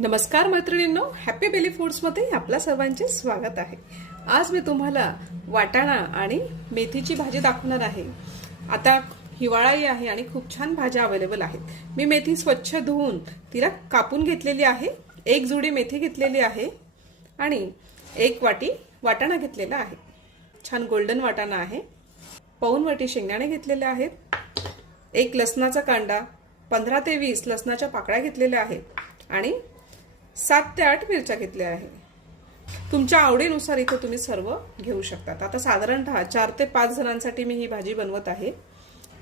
नमस्कार मैत्रिणींनो happy Bailey फूड्समध्ये आपल्या सर्वांचे स्वागत आहे. आज मी तुम्हाला वाटाणा आणि मेथीची भाजी दाखवणार आहे. आता हिवाळाही आहे आणि खूप छान भाज्या अवेलेबल आहेत. मी मेथी स्वच्छ धुवून तिला कापून घेतलेली आहे. एक जुडी मेथी घेतलेली आहे आणि एक वाटी वाटाणा घेतलेला आहे. छान गोल्डन वाटाणा आहे. पाऊन वाटी शेंगदाणे घेतलेले आहेत. एक लसणाचा कांदा पंधरा ते वीस लसणाच्या पाकळ्या घेतलेल्या आहेत आणि सात ते आठ मिरच्या घेतल्या आहेत तुमच्या आवडीनुसार इथे तुम्ही सर्व घेऊ शकतात. आता साधारणतः चार ते पाच जणांसाठी मी ही भाजी बनवत आहे.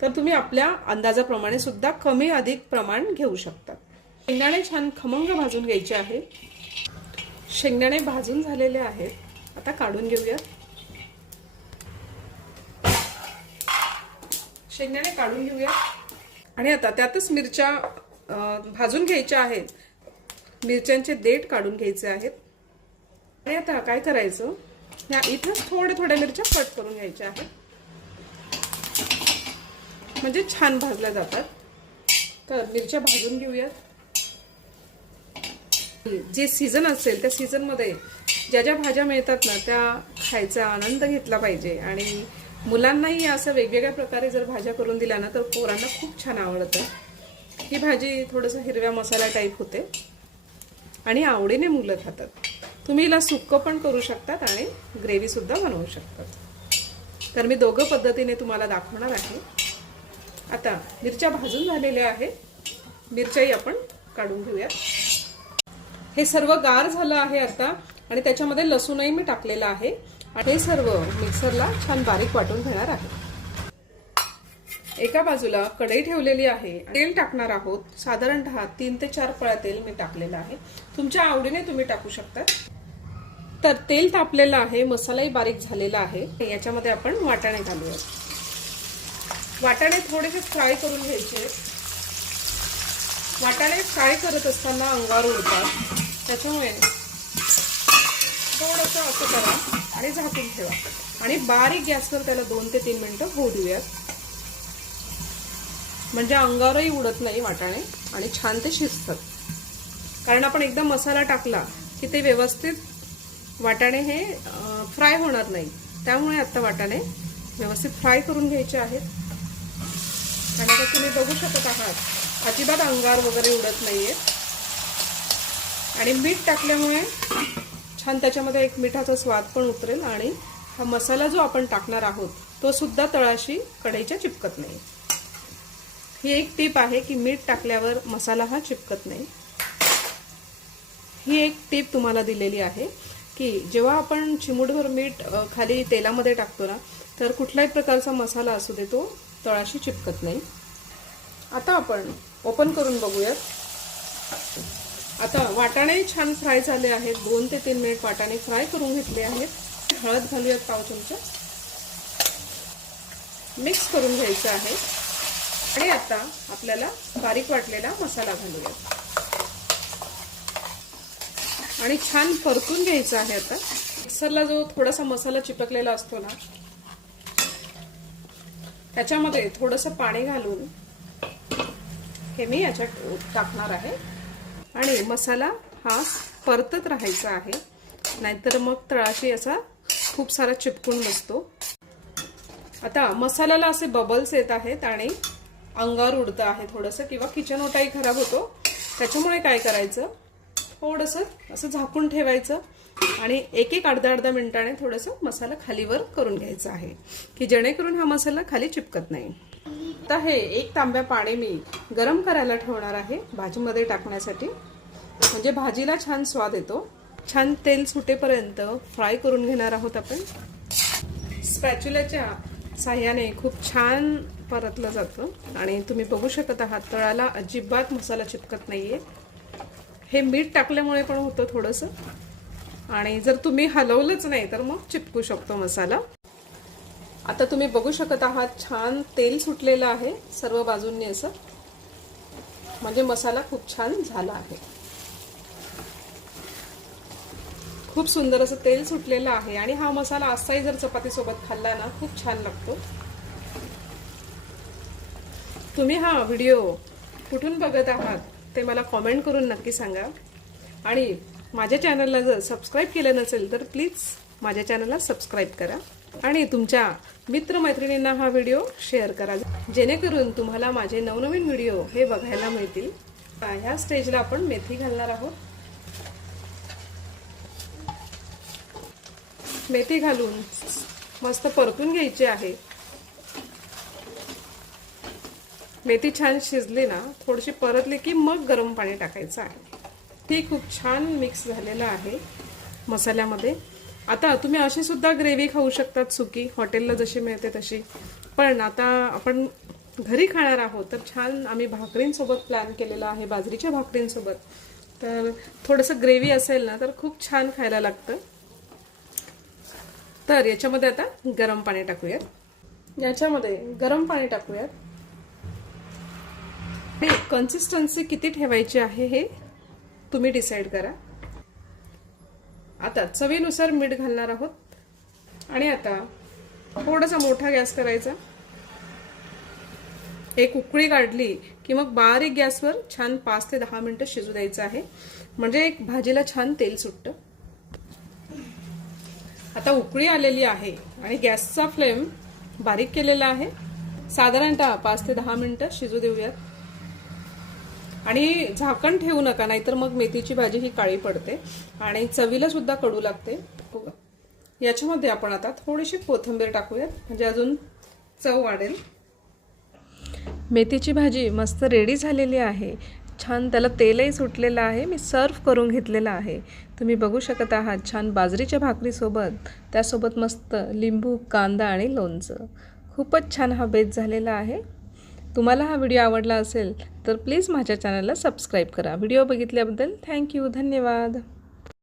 तर तुम्ही आपल्या अंदाजाप्रमाणे सुद्धा कमी अधिक प्रमाण घेऊ शकतात. शेंगदाणे छान खमंग भाजून घ्यायचे आहे. शेंगदाणे भाजून झालेले आहेत. आता काढून घेऊयात. शेंगदाणे काढून घेऊया आणि आता त्यातच मिरच्या भाजून घ्यायच्या आहेत. मिरच्यांचे देठ काढून घ्यायचे आहेत. आणि आता काय करायचं? ह्या इथंच थोड्या थोड्या मिरच्या कट करून घ्यायच्या आहेत. म्हणजे छान भाजल्या जातात. तर मिरच्या भाजून घेऊयात. जे सीझन असेल त्या सीझनमध्ये ज्या ज्या भाज्या मिळतात ना त्या खायचा आनंद घेतला पाहिजे. आणि मुलांनाही असं वेगवेगळ्या प्रकारे जर भाज्या करून दिल्या ना तर पोरांना खूप छान आवडतं. ही भाजी थोडंसं हिरव्या मसाला टाईप होते. आणि आवडीने मुलं खातात. तुम्ही हिला सुक्कं पण करू शकतात आणि ग्रेव्हीसुद्धा बनवू शकतात. तर मी दोघं पद्धतीने तुम्हाला दाखवणार आहे. आता मिरच्या भाजून झालेल्या आहेत. मिरच्याही आपण काढून घेऊया हे सर्व गार झालं आहे आता आणि त्याच्यामध्ये लसूणही मी टाकलेलं आहे. आणि हे सर्व मिक्सरला छान बारीक वाटून घेणार आहे. एका बाजूला कढई ठेवलेली आहे. तेल टाकणार आहोत. साधारणतः तीन ते चार पळ्या तेल मी टाकलेलं आहे. तुमच्या आवडीने तुम्ही टाकू शकता. तर तेल तापलेलं आहे. मसालाही बारीक झालेला आहे. याच्यामध्ये आपण वाटाणे घालूया वाटाणे थोडेसे फ्राय करून घ्यायचे. वाटाणे फ्राय करत असताना अंगावर उडतात. त्याच्यामुळे थोडंसं असं करा आणि झाकून ठेवा. आणि बारीक गॅसवर त्याला दोन ते तीन मिनटं होऊ देऊयात. म्हणजे अंगावरही उडत नाही वाटाणे आणि छान ते शिजतात. कारण आपण एकदा मसाला टाकला की ते व्यवस्थित वाटाणे हे फ्राय होणार नाही. त्यामुळे आत्ता वाटाणे व्यवस्थित फ्राय करून घ्यायचे आहेत. आणि आता तुम्ही बघू शकत आहात अजिबात अंगार वगैरे उडत नाही आहेत आणि मीठ टाकल्यामुळे छान त्याच्यामध्ये एक मिठाचा स्वाद पण उतरेल आणि हा मसाला जो आपण टाकणार आहोत तो सुद्धा तळाशी कढईच्या चिपकत नाही ही एक टीप आहे की मीठ टाकल्यावर मसाला हा चिपकत नाही. ही एक टीप तुम्हाला दिलेली आहे की जेव्हा आपण चिमूटभर मीठ खाली तेलामध्ये टाकतो ना तर कुठल्याही प्रकारचा मसाला असू दे तो तळाशी चिपकत नाही. आता आपण ओपन करून बघूयात. आता वाटाणे छान फ्राय झाले आहेत. दोन ते तीन मिनिट वाटाणे फ्राय करून घेतले आहेत. हळद घालूयात पाव चमचा. मिक्स करून घ्यायचं आहे. आणि आता आपल्याला बारीक वाटलेला मसाला घालूयात आणि छान परतून घ्यायचा आहे आता. मिक्सरला जो थोडासा मसाला चिपकलेला असतो ना त्याच्यामध्ये थोडंसं पाणी घालून हे मी याच्यात टाकणार आहे. आणि मसाला हा परतत राहायचा आहे. नाहीतर मग तळाशी असा खूप सारा चिपकून बसतो. आता मसाल्याला असे बबल्स येत आहेत आणि अंगावर उडतं आहे थोडंसं किंवा किचन ओटाही खराब होतो. त्याच्यामुळे काय करायचं? थोडंसं असं झाकून ठेवायचं आणि एक एक अर्धा अर्धा मिनिटाने थोडंसं मसाला खालीवर करून घ्यायचा आहे. की जेणेकरून हा मसाला खाली चिपकत नाही. आता हे एक तांब्या पाणी मी गरम करायला ठेवणार आहे भाजीमध्ये टाकण्यासाठी. म्हणजे भाजीला छान स्वाद येतो. छान तेल सुटेपर्यंत फ्राय करून घेणार आहोत आपण. स्पॅच्युलाच्या साह्याने खूप छान परतलं जातं आणि तुम्ही बघू शकत आहात तळाला अजिबात मसाला चिपकत नाहीये. हे मीठ टाकल्यामुळे पण होतं थोडंसं. आणि जर तुम्ही हलवलंच नाही तर मग चिपकू शकतो मसाला. आता तुम्ही बघू शकत आहात छान तेल सुटलेलं आहे सर्व बाजूंनी असं. म्हणजे मसाला खूप छान झाला आहे. खूप सुंदर असं तेल सुटलेलं आहे आणि हा मसाला असाही जर चपातीसोबत खाल्ला ना खूप छान लागतो. तुम्ही हा व्हिडिओ कुठून बघत आहात ते मला कॉमेंट करून नक्की सांगा. आणि माझ्या चॅनलला जर सबस्क्राईब केलं नसेल तर प्लीज माझ्या चॅनलला सबस्क्राईब करा. आणि तुमच्या मित्रमैत्रिणींना हा व्हिडिओ शेअर करा. जेणेकरून तुम्हाला माझे नवनवीन व्हिडिओ हे बघायला मिळतील. ह्या स्टेजला आपण मेथी घालणार आहोत. मेथी घालून मस्त परतून घ्यायची आहे. मेथी छान शिजली ना थोडीशी परतली की मग गरम पाणी टाकायचं आहे. ती खूप छान मिक्स झालेलं आहे मसाल्यामध्ये. आता तुम्ही अशी सुद्धा ग्रेव्ही खाऊ शकतात सुकी हॉटेलला जशी मिळते तशी. पण आता आपण घरी खाणार आहोत तर छान आम्ही भाकरींसोबत प्लॅन केलेला आहे बाजरीच्या भाकरींसोबत. तर थोडंसं ग्रेव्ही असेल ना तर खूप छान खायला लागतं. तर याच्यामध्ये आता गरम पाणी टाकूयात. याच्यामध्ये गरम पाणी टाकूयात. आणि कन्सिस्टन्सी किती ठेवायची आहे हे तुम्ही डिसाईड करा. आता चवीनुसार मीठ घालणार आहोत. आणि आता थोडासा मोठा गॅस करायचा. एक उकळी काढली की मग बारीक गॅसवर छान पाच ते दहा मिनिटं शिजू द्यायचं आहे. म्हणजे एक भाजीला छान तेल सुटतं. आता उकळी आलेली आहे आणि गॅसचा फ्लेम बारीक केलेला आहे. साधारणतः पाच ते दहा मिनिटं शिजू देऊयात. आणि झाकण ठेवू नका नाहीतर मग मेथीची भाजी ही काळी पडते आणि चवीला सुद्धा कडू लागते. याच्यामध्ये आपण आता थोडीशी कोथिंबीर टाकूयात म्हणजे अजून चव वाढेल. मेथीची भाजी मस्त रेडी झालेली आहे. छान त्याला तेलही सुटलेलं आहे मी सर्व करून घेतलेलं आहे. तुम्ही बघू शकत आहात छान बाजरीच्या भाकरीसोबत त्यासोबत मस्त लिंबू कांदा आणि लोणचं. खूपच छान हा बेत झालेला आहे. तुम्हाला हा व्हिडिओ आवडला असेल तर प्लीज माझ्या चॅनलला सबस्क्राईब करा. व्हिडिओ बघितल्याबद्दल थँक्यू धन्यवाद.